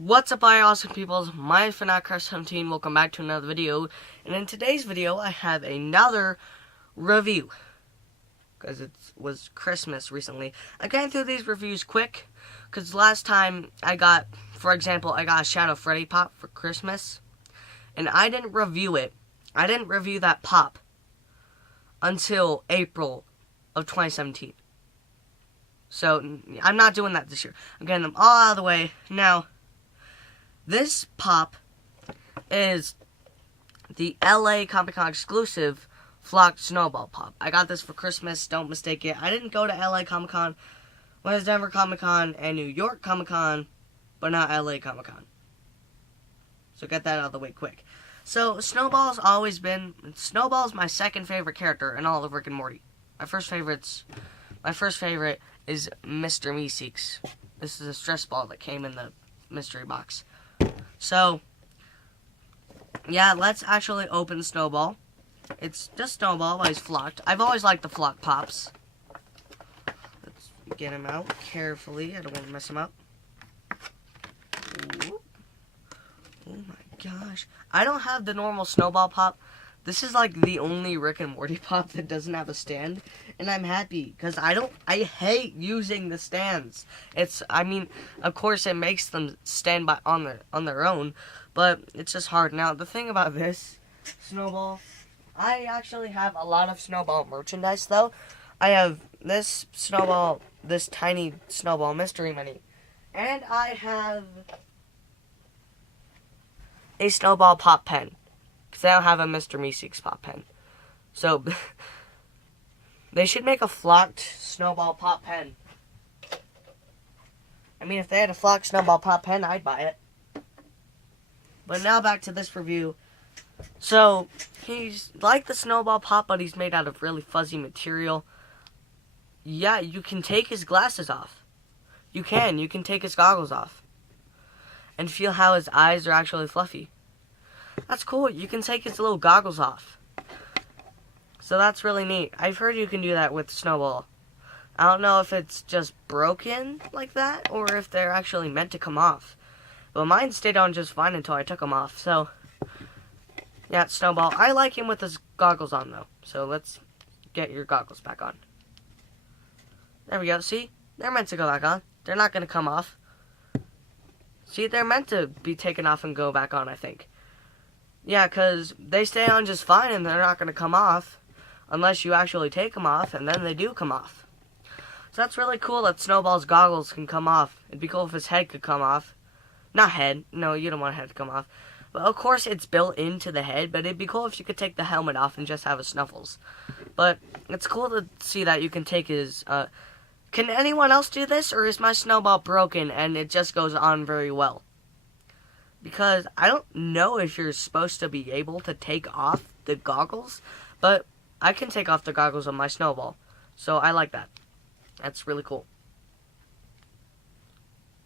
What's up, my awesome peoples? My name is FanatCraft17. Welcome back to another video. And in today's video, I have another review. Because it was Christmas recently. I'm getting through these reviews quick. Because last time I got, for example, I got a Shadow Freddy pop for Christmas. And I didn't review it. I didn't review that pop until April of 2017. So, I'm not doing that this year. I'm getting them all out of the way. Now, this pop is the LA Comic Con exclusive flocked Snowball pop. I got this for Christmas, don't mistake it. I didn't go to LA Comic Con. Went to Denver Comic Con and New York Comic Con, but not LA Comic Con. So get that out of the way quick. So, Snowball's my second favorite character in all of Rick and Morty. My first favorite is Mr. Meeseeks. This is a stress ball that came in the mystery box. So, yeah, let's actually open Snowball. It's just Snowball, but he's flocked. I've always liked the flock pops. Let's get him out carefully. I don't want to mess him up. Ooh. Oh my gosh. I don't have the normal Snowball pop. This is like the only Rick and Morty pop that doesn't have a stand, and I'm happy because I hate using the stands. Of course it makes them stand by on their own, but it's just hard. Now, the thing about this Snowball, I actually have a lot of Snowball merchandise though. I have this Snowball, this tiny Snowball mystery mini, and I have a Snowball pop pen. Because I don't have a Mr. Meeseeks pop pen. So, they should make a flocked Snowball pop pen. I mean, if they had a flocked Snowball pop pen, I'd buy it. But now back to this review. So, he's like the Snowball pop, but he's made out of really fuzzy material. Yeah, you can take his glasses off. You can take his goggles off. And feel how his eyes are actually fluffy. That's cool. You can take his little goggles off. So that's really neat. I've heard you can do that with Snowball. I don't know if it's just broken like that, or if they're actually meant to come off. But mine stayed on just fine until I took them off. So, yeah, Snowball. I like him with his goggles on, though. So let's get your goggles back on. There we go. See? They're meant to go back on. They're not going to come off. See, they're meant to be taken off and go back on, I think. Yeah, because they stay on just fine and they're not going to come off unless you actually take them off, and then they do come off. So that's really cool that Snowball's goggles can come off. It'd be cool if his head could come off. Not head. No, you don't want a head to come off. But of course it's built into the head, but it'd be cool if you could take the helmet off and just have a Snuffles. But it's cool to see that you can take his... Can anyone else do this, or is my Snowball broken and it just goes on very well? Because I don't know if you're supposed to be able to take off the goggles, but I can take off the goggles on my Snowball. So I like that. That's really cool.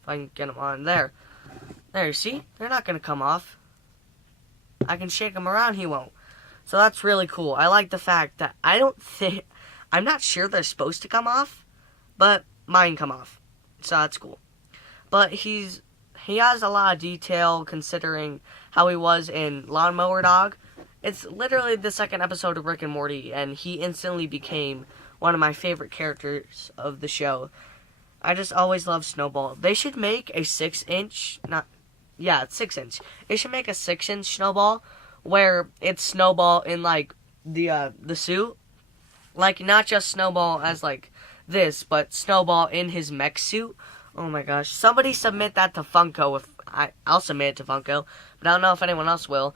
If I can get them on there. There, see? They're not going to come off. I can shake him around, he won't. So that's really cool. I like the fact that I'm not sure they're supposed to come off, but mine come off. So that's cool. But he has a lot of detail considering how he was in Lawnmower Dog. It's literally the second episode of Rick and Morty, and he instantly became one of my favorite characters of the show. I just always loved Snowball. They should make a 6-inch, it's 6-inch. They should make a 6-inch Snowball where it's Snowball in like the suit. Like, not just Snowball as like this, but Snowball in his mech suit. Oh my gosh. Somebody submit that to Funko. I'll submit it to Funko, but I don't know if anyone else will.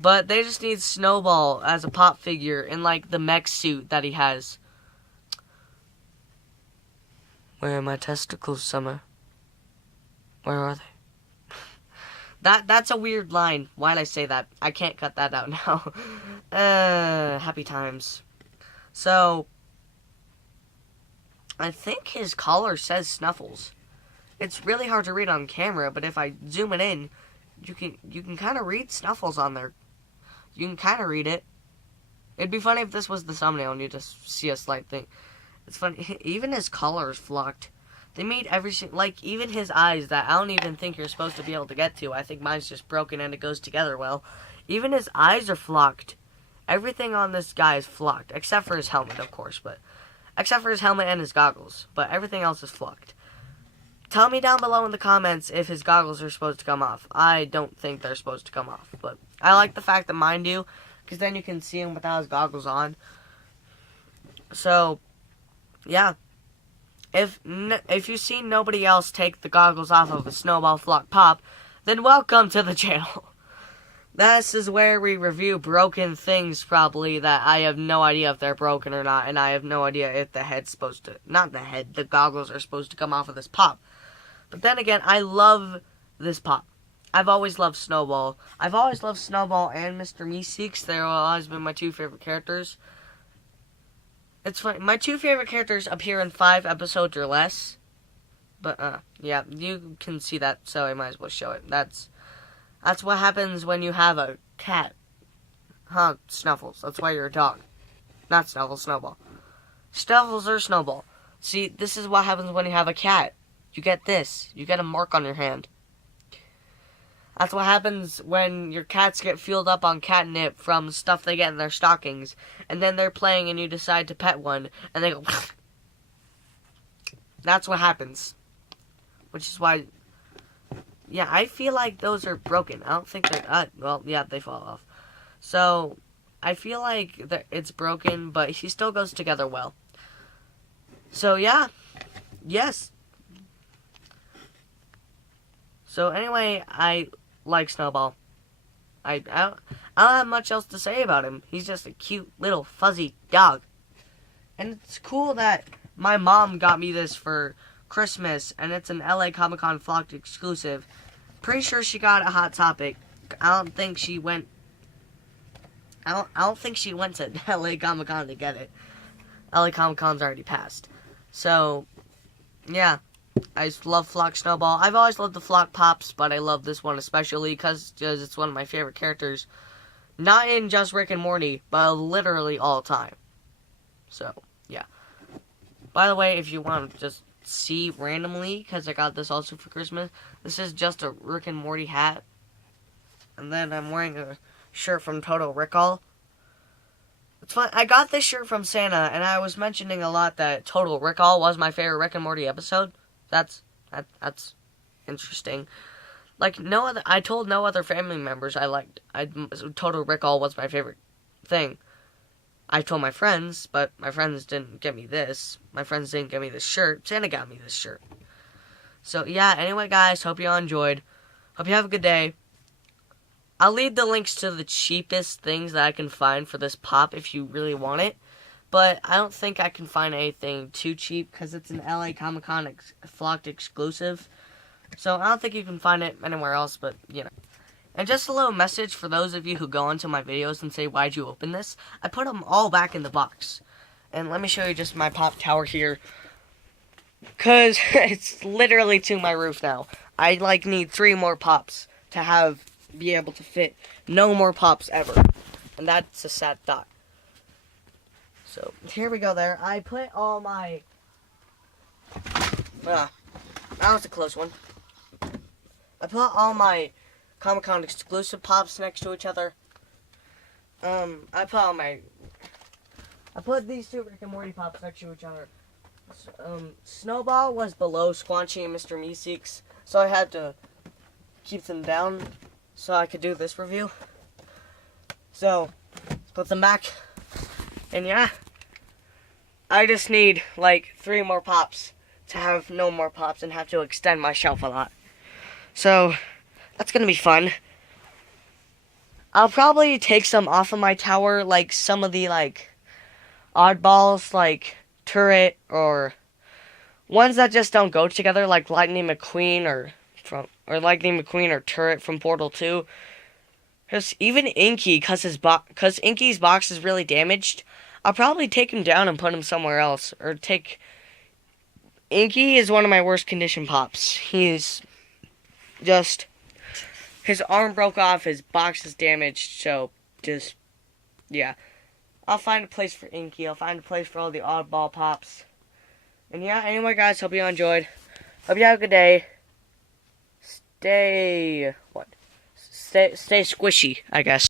But they just need Snowball as a pop figure in like the mech suit that he has. Where are my testicles, Summer? Where are they? That's a weird line. Why'd I say that? I can't cut that out now. Happy times. So, I think his collar says Snuffles. It's really hard to read on camera, but if I zoom it in, you can kind of read Snuffles on there. You can kind of read it. It'd be funny if this was the thumbnail and you just see a slight thing. It's funny. Even his collar is flocked. They made like, even his eyes that I don't even think you're supposed to be able to get to. I think mine's just broken and it goes together well. Even his eyes are flocked. Everything on this guy is flocked, except for his helmet, of course, but except for his helmet and his goggles, but everything else is flocked. Tell me down below in the comments if his goggles are supposed to come off. I don't think they're supposed to come off, but I like the fact that mine do, because then you can see him without his goggles on. So, yeah. If you've seen nobody else take the goggles off of a Snowball Flock Pop, then welcome to the channel. This is where we review broken things, probably, that I have no idea if they're broken or not, and I have no idea if the head's supposed to, not the head, the goggles are supposed to come off of this pop. But then again, I love this pop. I've always loved Snowball. I've always loved Snowball and Mr. Meeseeks. They've always been my two favorite characters. It's funny. My two favorite characters appear in 5 episodes or less. But, yeah, you can see that, so I might as well show it. That's what happens when you have a cat. Huh, Snuffles. That's why you're a dog. Not Snuffles, Snowball. Snuffles or Snowball. See, this is what happens when you have a cat. You get this. You get a mark on your hand. That's what happens when your cats get fueled up on catnip from stuff they get in their stockings. And then they're playing and you decide to pet one. And they go... That's what happens. Which is why... Yeah, I feel like those are broken. I don't think they're... well, yeah, they fall off. So, I feel like it's broken, but he still goes together well. So, yeah. Yes. So, anyway, I like Snowball. I don't have much else to say about him. He's just a cute little fuzzy dog. And it's cool that my mom got me this for Christmas, and it's an LA Comic-Con Flocked exclusive. Pretty sure she got a Hot Topic. I don't think she went to LA Comic-Con to get it. LA Comic-Con's already passed. So, yeah. I just love Flock Snowball. I've always loved the Flock Pops, but I love this one especially because it's one of my favorite characters. Not in just Rick and Morty, but literally all time. So, yeah. By the way, if you want to just see randomly, because I got this also for Christmas, this is just a Rick and Morty hat. And then I'm wearing a shirt from Total Recall. It's fun. I got this shirt from Santa, and I was mentioning a lot that Total Recall was my favorite Rick and Morty episode. That's interesting. Like, I told no other family members Total Recall was my favorite thing. I told my friends, but my friends didn't get me this. My friends didn't get me this shirt. Santa got me this shirt. So, yeah, anyway, guys, hope you all enjoyed. Hope you have a good day. I'll leave the links to the cheapest things that I can find for this pop if you really want it. But I don't think I can find anything too cheap because it's an LA Comic-Con Flocked exclusive. So I don't think you can find it anywhere else, but, you know. And just a little message for those of you who go into my videos and say, why'd you open this? I put them all back in the box. And let me show you just my pop tower here. Because it's literally to my roof now. I, need 3 more pops to be able to fit no more pops ever. And that's a sad thought. So, here we go there. I put all my... that was a close one. I put all my Comic-Con exclusive pops next to each other. I put these 2 Rick and Morty pops next to each other. Snowball was below Squanchy and Mr. Meeseeks, so I had to keep them down so I could do this review. So, put them back. And yeah, I just need 3 more pops to have no more pops and have to extend my shelf a lot. So, that's gonna be fun. I'll probably take some off of my tower, some of the oddballs, Turret, or ones that just don't go together, like Lightning McQueen or Turret from Portal 2. Because even Inky, because Inky's box is really damaged, I'll probably take him down and put him somewhere else. Or Inky is one of my worst condition pops. He's just... His arm broke off, his box is damaged, so yeah. I'll find a place for Inky, I'll find a place for all the oddball pops. And yeah, anyway guys, hope you all enjoyed. Hope you have a good day. Stay squishy, I guess.